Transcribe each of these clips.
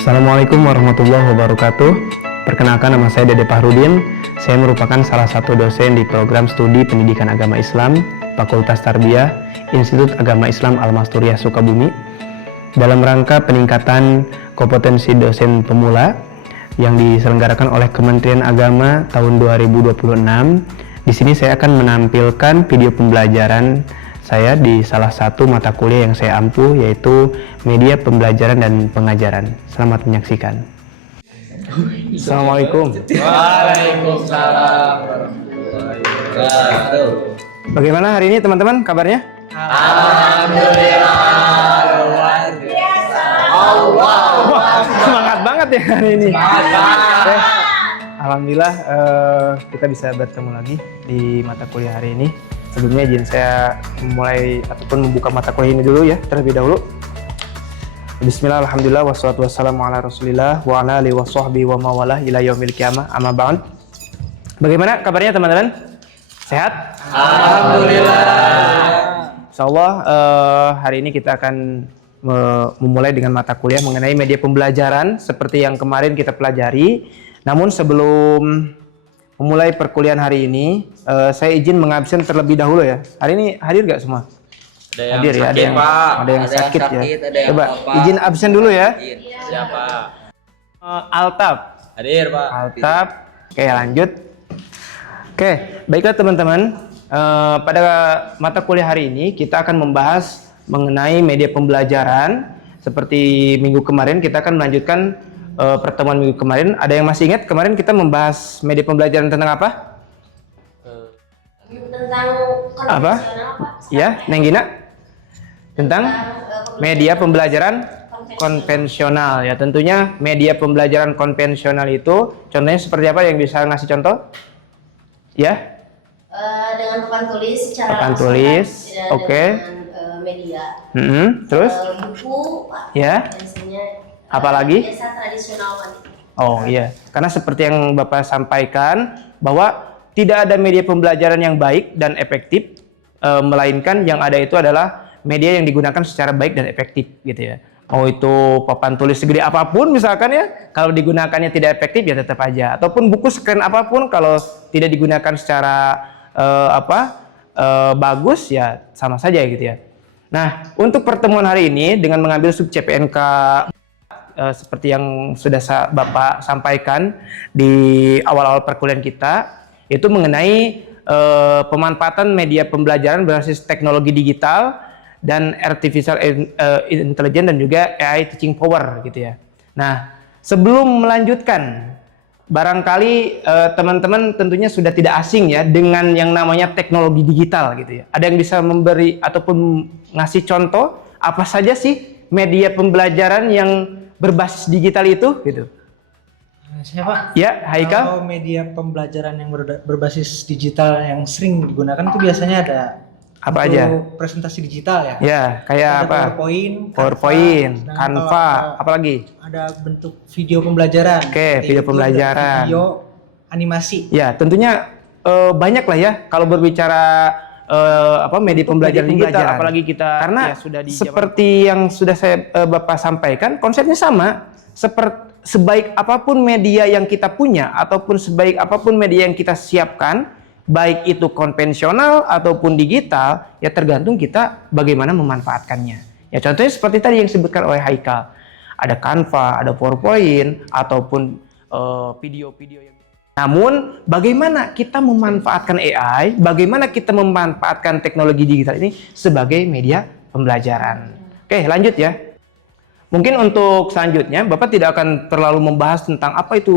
Assalamualaikum warahmatullahi wabarakatuh. Perkenalkan, nama saya Dede Fahrudin. Saya merupakan salah satu dosen di program studi Pendidikan Agama Islam, Fakultas Tarbiyah, Institut Agama Islam Al-Masturiah Sukabumi. Dalam rangka peningkatan kompetensi dosen pemula yang diselenggarakan oleh Kementerian Agama tahun 2026, di sini saya akan menampilkan video pembelajaran saya di salah satu mata kuliah yang saya ampuh, yaitu Media Pembelajaran dan Pengajaran. Selamat menyaksikan. Assalamualaikum. Waalaikumsalam warahmatullahi wabarakatuh. Bagaimana hari ini teman-teman kabarnya? Alhamdulillah luar biasa. Wah, semangat banget ya hari ini. Semangat. Alhamdulillah kita bisa bertemu lagi di mata kuliah hari ini. Sebelumnya izin saya memulai ataupun membuka mata kuliah ini dulu ya, terlebih dahulu. Bismillah, alhamdulillah, wassalatu wassalamu ala rasulillah wa ala alihi wa sahbihi wa mawalah ila yaumil qiyamah, amma ba'd. Bagaimana kabarnya teman-teman? Sehat? Alhamdulillah. Insyaallah hari ini kita akan memulai dengan mata kuliah mengenai media pembelajaran seperti yang kemarin kita pelajari. Namun sebelum memulai perkuliahan hari ini, saya izin mengabsen terlebih dahulu ya. Hari ini hadir gak semua? Ada yang Hadir ya, sakit, Pak. ada yang sakit ya. Ada yang Coba apa? izin absen dulu ya. Siapa? Altab. Hadir, Pak. Altab. Oke, lanjut. Oke, baiklah teman-teman. Pada mata kuliah hari ini kita akan membahas mengenai media pembelajaran. Seperti minggu kemarin kita akan melanjutkan pertemuan minggu kemarin. Ada yang masih ingat kemarin kita membahas media pembelajaran tentang apa? Tentang Apa? Ya, Neng Gina? Tentang media pembelajaran konvensional ya. Tentunya media pembelajaran konvensional itu contohnya seperti apa, yang bisa ngasih contoh? Ya? Dengan papan tulis secara Papan langsung, tulis, tidak oke. dengan media. Terus? Buku, Pak. Ya? Biasanya Apalagi? biasa tradisional, Pak. Oh iya, karena seperti yang Bapak sampaikan bahwa tidak ada media pembelajaran yang baik dan efektif, melainkan yang ada itu adalah media yang digunakan secara baik dan efektif gitu ya. Mau itu papan tulis segede apapun misalkan ya, kalau digunakannya tidak efektif ya tetap aja. Ataupun buku sekeren apapun kalau tidak digunakan secara bagus ya sama saja gitu ya. Nah, untuk pertemuan hari ini dengan mengambil sub CPNK seperti yang sudah Bapak sampaikan di awal-awal perkuliahan kita, yaitu mengenai pemanfaatan media pembelajaran berbasis teknologi digital dan artificial intelligence dan juga AI teaching power gitu ya. Nah, sebelum melanjutkan, barangkali teman-teman tentunya sudah tidak asing ya dengan yang namanya teknologi digital gitu ya. Ada yang bisa memberi ataupun ngasih contoh apa saja sih media pembelajaran yang berbasis digital itu gitu? Siapa? Ya, Haikal. Kalau media pembelajaran yang berbasis digital yang sering digunakan itu biasanya ada Apa untuk aja? presentasi digital ya. Ya, kayak Ada apa? PowerPoint, Canva, Canva, apalagi? ada bentuk video pembelajaran. Oke, Seperti video itu, pembelajaran. Video animasi. Ya, tentunya banyak lah ya kalau berbicara media pembelajaran digital, apalagi kita karena ya, sudah di seperti yang sudah saya Bapak sampaikan, konsepnya sama. Sebaik apapun media yang kita punya ataupun sebaik apapun media yang kita siapkan, baik itu konvensional ataupun digital, ya tergantung kita bagaimana memanfaatkannya. Ya contohnya seperti tadi yang disebutkan oleh Haikal. Ada Canva, ada PowerPoint ataupun video-video yang. Namun bagaimana kita memanfaatkan AI, bagaimana kita memanfaatkan teknologi digital ini sebagai media pembelajaran. Oke, lanjut ya. Mungkin untuk selanjutnya Bapak tidak akan terlalu membahas tentang apa itu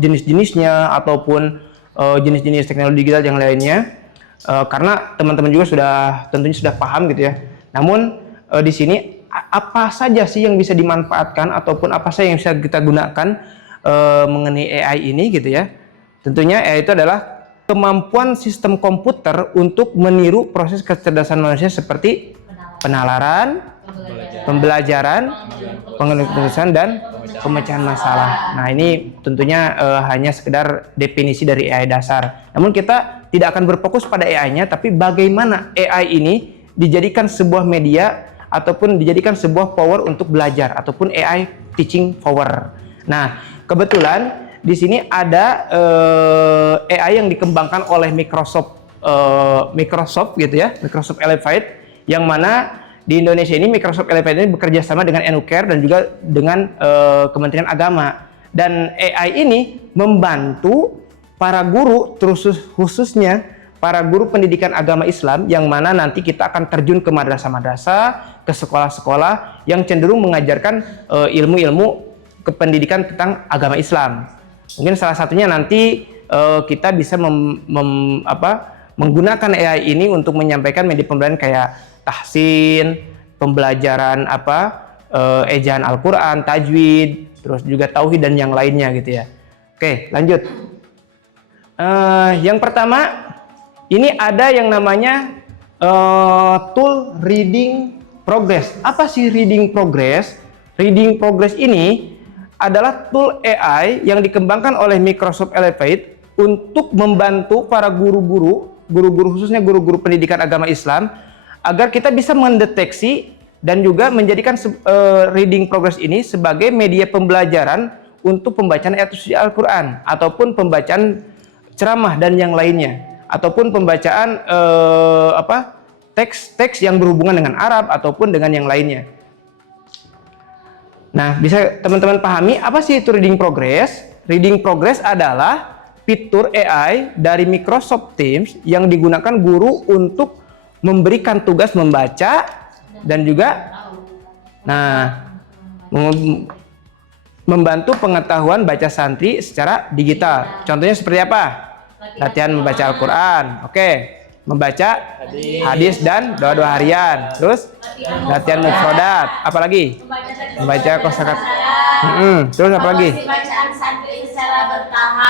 jenis-jenisnya ataupun jenis-jenis teknologi digital yang lainnya, karena teman-teman juga tentunya sudah paham gitu ya. Namun di sini apa saja sih yang bisa dimanfaatkan ataupun apa saja yang bisa kita gunakan mengenai AI ini gitu ya. Tentunya AI itu adalah kemampuan sistem komputer untuk meniru proses kecerdasan manusia seperti penalaran, pembelajaran, pengenutusan dan pemecahan masalah. Nah, ini tentunya hanya sekedar definisi dari AI dasar. Namun kita tidak akan berfokus pada AI-nya, tapi bagaimana AI ini dijadikan sebuah media ataupun dijadikan sebuah power untuk belajar ataupun AI teaching power. Nah, kebetulan di sini ada AI yang dikembangkan oleh Microsoft gitu ya, Microsoft Elevate, yang mana di Indonesia ini Microsoft Elevate ini bekerja sama dengan Educare dan juga dengan Kementerian Agama. Dan AI ini membantu para guru, khususnya para guru pendidikan agama Islam, yang mana nanti kita akan terjun ke madrasah-madrasah, ke sekolah-sekolah yang cenderung mengajarkan ilmu-ilmu kependidikan tentang agama Islam. Mungkin salah satunya nanti kita bisa menggunakan AI ini untuk menyampaikan media pembelajaran kayak tahsin, pembelajaran ejaan Al-Quran, tajwid, terus juga tauhid dan yang lainnya gitu ya. Oke, lanjut. Yang pertama, ini ada yang namanya tool reading progress. Apa sih reading progress? Reading progress ini adalah tool AI yang dikembangkan oleh Microsoft Elevate untuk membantu para guru-guru khususnya guru-guru pendidikan agama Islam agar kita bisa mendeteksi dan juga menjadikan reading progress ini sebagai media pembelajaran untuk pembacaan ayat suci Al-Quran ataupun pembacaan ceramah dan yang lainnya, ataupun pembacaan teks-teks yang berhubungan dengan Arab ataupun dengan yang lainnya. Nah, bisa teman-teman pahami apa sih itu reading progress? Reading progress adalah fitur AI dari Microsoft Teams yang digunakan guru untuk memberikan tugas membaca dan juga membantu pengetahuan baca santri secara digital. Contohnya seperti apa? Latihan membaca Al-Quran, oke. Membaca hadis dan doa-doa harian. Terus latihan mufrodat, apalagi? Membaca kosakata. Terus apa lagi?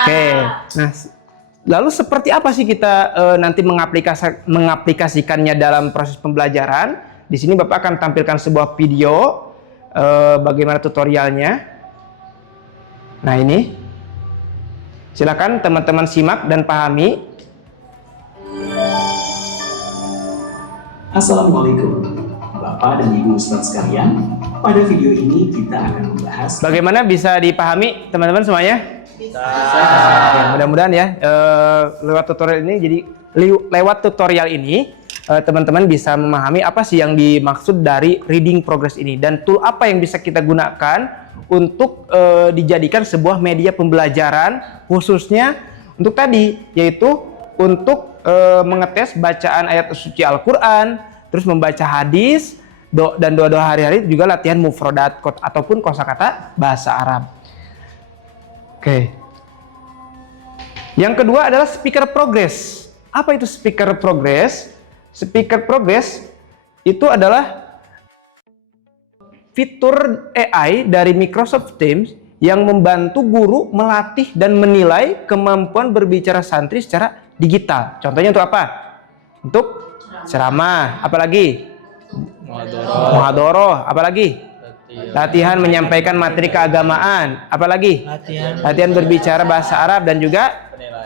Oke. Nah, lalu seperti apa sih kita nanti mengaplikasikannya dalam proses pembelajaran? Di sini Bapak akan tampilkan sebuah video bagaimana tutorialnya. Nah, ini. Silakan teman-teman simak dan pahami. Assalamualaikum Bapak dan Ibu Ustadz sekalian. Pada video ini kita akan membahas bagaimana bisa dipahami teman-teman semuanya? Bisa. Ya, mudah-mudahan ya lewat tutorial ini teman-teman bisa memahami apa sih yang dimaksud dari reading progress ini dan tool apa yang bisa kita gunakan untuk dijadikan sebuah media pembelajaran khususnya untuk tadi, yaitu untuk mengetes bacaan ayat suci Al-Quran, terus membaca hadis dan doa-doa hari-hari, juga latihan mufrodat ataupun kosakata bahasa Arab. Oke. Yang kedua adalah speaker progress. Apa itu speaker progress? Speaker progress itu adalah fitur AI dari Microsoft Teams yang membantu guru melatih dan menilai kemampuan berbicara santri secara digital. Contohnya untuk apa? Untuk ceramah, apalagi? Muhadoroh, apalagi? Latihan menyampaikan materi keagamaan, apalagi? Latihan berbicara bahasa Arab dan juga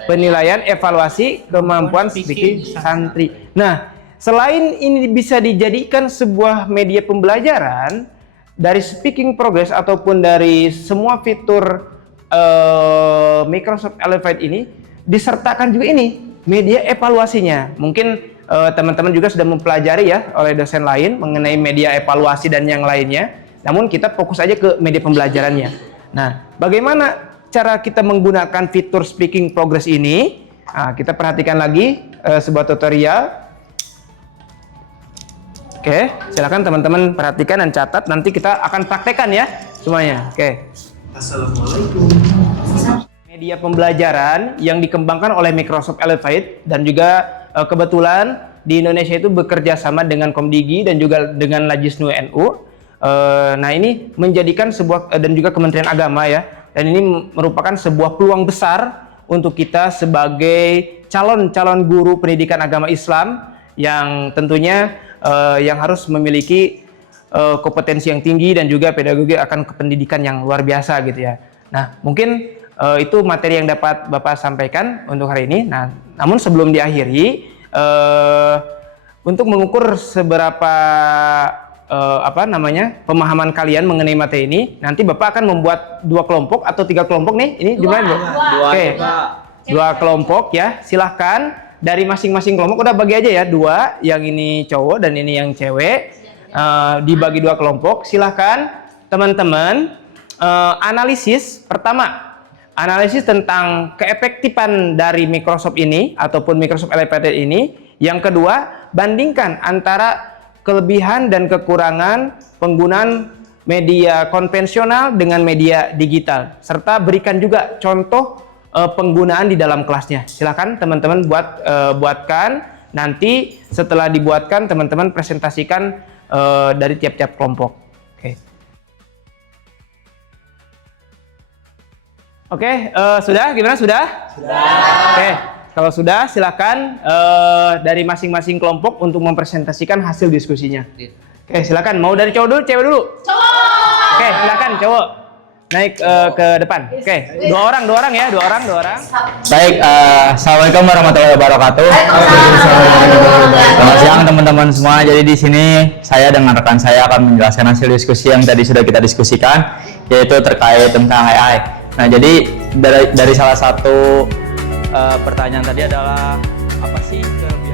penilaian evaluasi kemampuan speaking santri. Nah, selain ini bisa dijadikan sebuah media pembelajaran, dari speaking progress ataupun dari semua fitur Microsoft Elevate ini disertakan juga ini media evaluasinya. Mungkin teman-teman juga sudah mempelajari ya oleh dosen lain mengenai media evaluasi dan yang lainnya. Namun kita fokus aja ke media pembelajarannya. Nah, bagaimana cara kita menggunakan fitur speaking progress ini? Nah, kita perhatikan lagi sebuah tutorial. Oke, silakan teman-teman perhatikan dan catat. Nanti kita akan praktekkan ya semuanya. Oke. Assalamualaikum. Media pembelajaran yang dikembangkan oleh Microsoft Elevate dan juga kebetulan di Indonesia itu bekerja sama dengan Komdigi dan juga dengan Lajisnu NU. Nah, ini menjadikan sebuah dan juga Kementerian Agama ya. Dan ini merupakan sebuah peluang besar untuk kita sebagai calon-calon guru pendidikan agama Islam yang tentunya yang harus memiliki kompetensi yang tinggi dan juga pedagogi akan kependidikan yang luar biasa gitu ya. Nah, mungkin itu materi yang dapat Bapak sampaikan untuk hari ini. Nah, namun sebelum diakhiri, untuk mengukur seberapa pemahaman kalian mengenai materi ini, nanti Bapak akan membuat 2 kelompok atau 3 kelompok nih. Ini gimana, Bu? Dua, Oke. Pak. 2 kelompok ya. Silahkan dari masing-masing kelompok udah bagi aja ya, 2, yang ini cowok dan ini yang cewek. Dibagi 2 kelompok. Silahkan teman-teman analisis pertama. Analisis tentang keefektifan dari Microsoft ini ataupun Microsoft Elevator ini. Yang kedua, bandingkan antara kelebihan dan kekurangan penggunaan media konvensional dengan media digital, serta berikan juga contoh penggunaan di dalam kelasnya. Silakan teman-teman buatkan. Nanti setelah dibuatkan, teman-teman presentasikan dari tiap-tiap kelompok. Oke, sudah? Gimana, sudah? Sudah. Oke, kalau sudah silakan dari masing-masing kelompok untuk mempresentasikan hasil diskusinya. Oke, silakan. Mau dari cowok dulu, cewek dulu? Cowok. Oke, silakan cowok. Naik ke depan. Oke, 2 orang ya, 2 orang. Baik, assalamualaikum warahmatullahi wabarakatuh. Selamat siang teman-teman semua. Jadi di sini saya dengan rekan saya akan menjelaskan hasil diskusi yang tadi sudah kita diskusikan, yaitu terkait tentang AI. Nah, jadi dari salah satu pertanyaan tadi adalah apa sih kelebihan?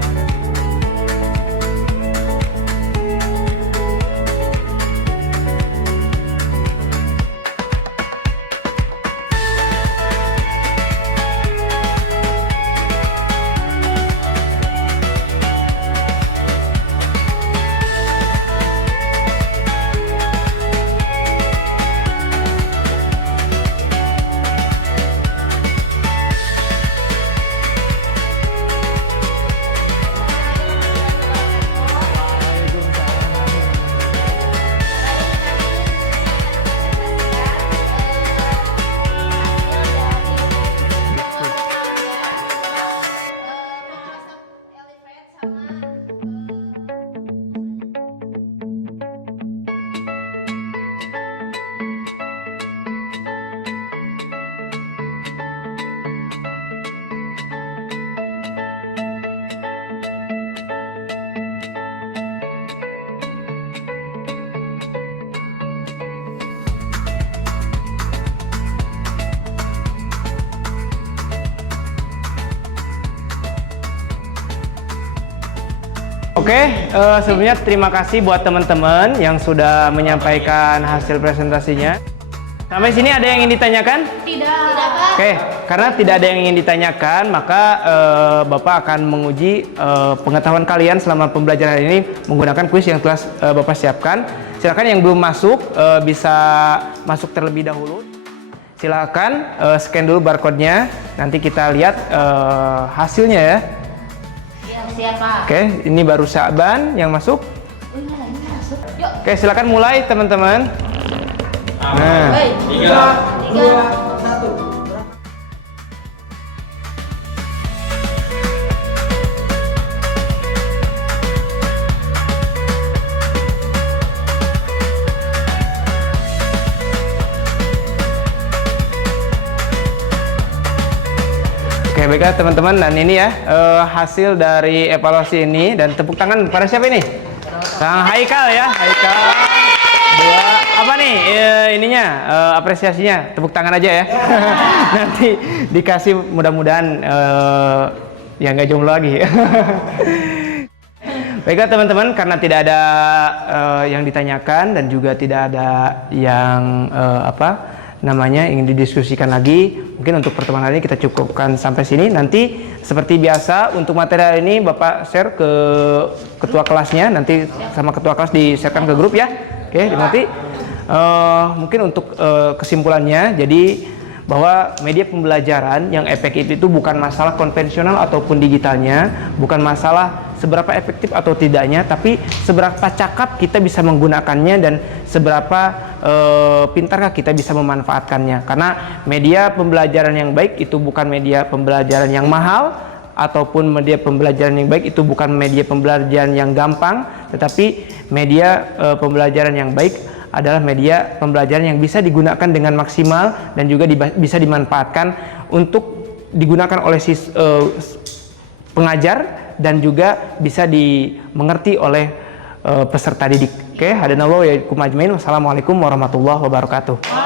Oke, sebelumnya terima kasih buat teman-teman yang sudah menyampaikan hasil presentasinya. Sampai sini ada yang ingin ditanyakan? Tidak, Pak. Oke, karena tidak ada yang ingin ditanyakan, maka Bapak akan menguji pengetahuan kalian selama pembelajaran ini menggunakan kuis yang telah Bapak siapkan. Silakan yang belum masuk bisa masuk terlebih dahulu. Silakan scan dulu barcode-nya, nanti kita lihat hasilnya ya. Siap, Pak. Oke, ini baru Syaban yang masuk. Yuk. Oke, silakan mulai teman-teman. Nah, 3, 2, Oke, baiklah teman-teman, dan ini ya hasil dari evaluasi ini, dan tepuk tangan pada siapa ini? Sang Haikal ya, Haikal. 2, apa nih ininya apresiasinya? Tepuk tangan aja ya. Nanti dikasih mudah-mudahan ya nggak jomblo lagi. Baiklah teman-teman, karena tidak ada yang ditanyakan dan juga tidak ada yang ingin didiskusikan lagi, mungkin untuk pertemuan hari ini kita cukupkan sampai sini. Nanti seperti biasa untuk materi hari ini Bapak share ke ketua kelasnya, nanti sama ketua kelas di-sharekan ke grup ya. Oke, nanti mungkin untuk kesimpulannya, jadi bahwa media pembelajaran yang efektif itu bukan masalah konvensional ataupun digitalnya, bukan masalah seberapa efektif atau tidaknya, tapi seberapa cakap kita bisa menggunakannya dan seberapa pintarkah kita bisa memanfaatkannya. Karena media pembelajaran yang baik itu bukan media pembelajaran yang mahal, ataupun media pembelajaran yang baik itu bukan media pembelajaran yang gampang, tetapi media pembelajaran yang baik adalah media pembelajaran yang bisa digunakan dengan maksimal dan juga bisa dimanfaatkan untuk digunakan oleh pengajar dan juga bisa dimengerti oleh peserta didik. Oke, hadanallahu wa iyyakum ajmain. Wassalamualaikum warahmatullahi wabarakatuh.